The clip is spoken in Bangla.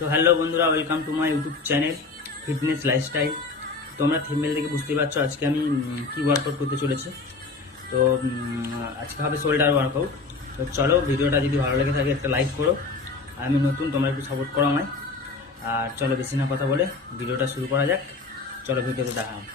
তো হ্যালো বন্ধুরা, welcome to my YouTube channel fitness lifestyle. তোমরা থেম্বনেল দেখে বুঝতে পারছো আজকে আমি কি ওয়ার্কআউট করতে চলেছি। তো আজকে হবে শোল্ডার ওয়ার্কআউট। তো চলো, ভিডিওটা যদি ভালো লেগে থাকে একটা লাইক করো। আমি নতুন, তোমরা একটু সাপোর্ট করো আমায়। আর চলো বেশি না কথা বলে ভিডিওটা শুরু করা যাক। চলো ভিডিওতে দেখা হবে।